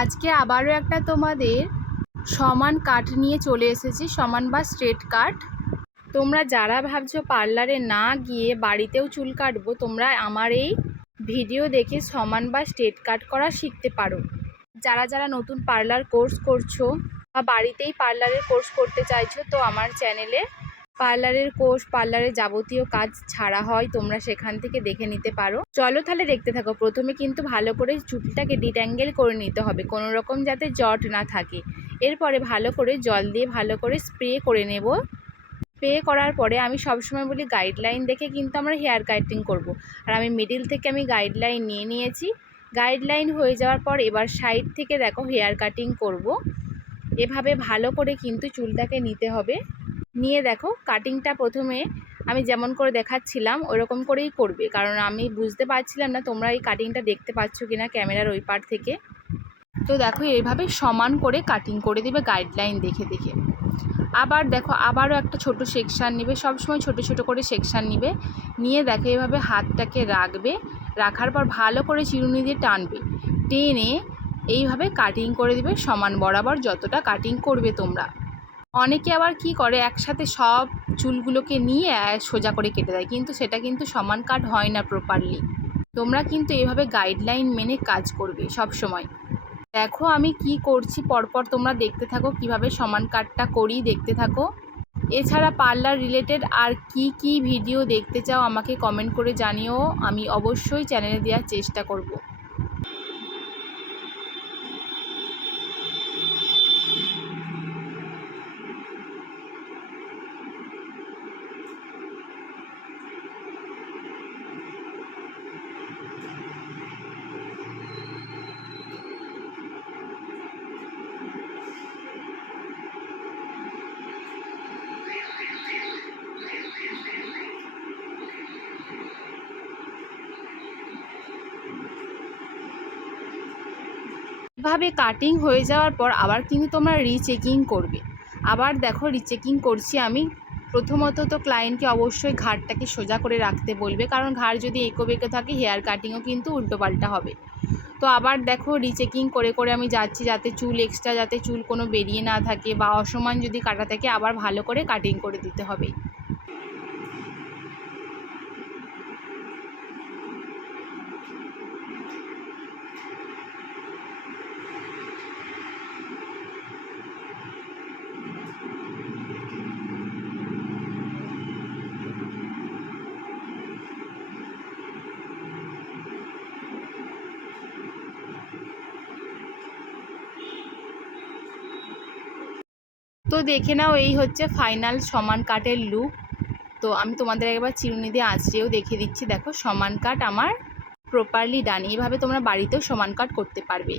আজকে আবারও একটা তোমাদের সমান কাট নিয়ে চলে এসেছি, সমান বা স্ট্রেট কাট। তোমরা যারা ভাবছো পার্লারে না গিয়ে বাড়িতেও চুল কাটবো, তোমরা আমার এই ভিডিও দেখে সমান বা স্ট্রেট কাট করা শিখতে পারো। যারা যারা নতুন পার্লার কোর্স করছো বা বাড়িতেই পার্লারের কোর্স করতে চাইছো, তো আমার চ্যানেলে পার্লারের কোর্স, পার্লারের যাবতীয় কাজ ছাড়া হয়, তোমরা সেখান থেকে দেখে নিতে পারো। চলো তাহলে দেখতে থাকো। প্রথমে কিন্তু ভালো করে চুলটাকে ডিট্যাঙ্গেল করে নিতে হবে, কোনো রকম যাতে জট না থাকে। এরপরে ভালো করে জল দিয়ে ভালো করে স্প্রে করে নেব। স্প্রে করার পরে আমি সবসময় বলি গাইডলাইন দেখে কিন্তু আমরা হেয়ার কাটিং করব। আর আমি মিডিল থেকে আমি গাইডলাইন নিয়ে নিয়েছি। গাইডলাইন হয়ে যাওয়ার পর এবার সাইড থেকে দেখো হেয়ার কাটিং করব। এভাবে ভালো করে কিন্তু চুলটাকে নিতে হবে। নিয়ে দেখো কাটিংটা প্রথমে আমি যেমন করে দেখাচ্ছিলাম ওরকম করেই করবে, কারণ আমি বুঝতে পারছিলাম না তোমরা এই কাটিংটা দেখতে পাচ্ছ কিনা ক্যামেরার ওই পার থেকে। তো দেখো এইভাবে সমান করে কাটিং করে দিবে গাইডলাইন দেখে দেখে। আবার দেখো আবারও একটা ছোট সেকশান নেবে, সবসময় ছোট ছোট করে সেকশান নিবে। নিয়ে দেখো এইভাবে হাতটাকে রাখবে, রাখার পর ভালো করে চিরুনি দিয়ে টানবে, টেনে এইভাবে কাটিং করে দিবে সমান বরাবর যতটা কাটিং করবে তোমরা। অনেকে আবার কি করে একসাথে সব চুলগুলোকে নিয়ে সোজা করে কেটে দেয়, কিন্তু সেটা কিন্তু সমান কাট হয় না প্রপারলি। তোমরা কিন্তু এভাবে গাইডলাইন মেনে কাজ করবে সব সময়। দেখো আমি কি করছি, পরপর তোমরা দেখতে থাকো কিভাবে সমান কাটটা করি, দেখতে থাকো। এছাড়া পার্লার রিলেটেড আর কি কি ভিডিও দেখতে চাও আমাকে কমেন্ট করে জানিও, আমি অবশ্যই চ্যানেলে দেওয়ার চেষ্টা করব। এভাবে কাটিং হয়ে যাওয়ার পর আবার কিন্তু তোমরা রিচেকিং করবে। আবার দেখো রিচেকিং করছি আমি। প্রথমত তো ক্লায়েন্টকে অবশ্যই ঘাড়টাকে সোজা করে রাখতে বলবে, কারণ ঘাড় যদি এঁকো বেঁকো থাকে হেয়ার কাটিংও কিন্তু উল্টোপাল্টা হবে। তো আবার দেখো রিচেকিং করে করে আমি যাচ্ছি, যাতে চুল এক্সট্রা, যাতে চুল কোনো বেরিয়ে না থাকে বা অসমান যদি কাটা থাকে আবার ভালো করে কাটিং করে দিতে হবে। তো দেখে নাও এই হচ্ছে ফাইনাল সমান কাটের লুক। তো আমি তোমাদের একবার চিরুনি দিয়ে আঁচড়েও দেখে দিচ্ছি। দেখো সমান কাট আমার প্রপারলি ডান। এইভাবে তোমরা বাড়িতেও সমান কাট করতে পারবে।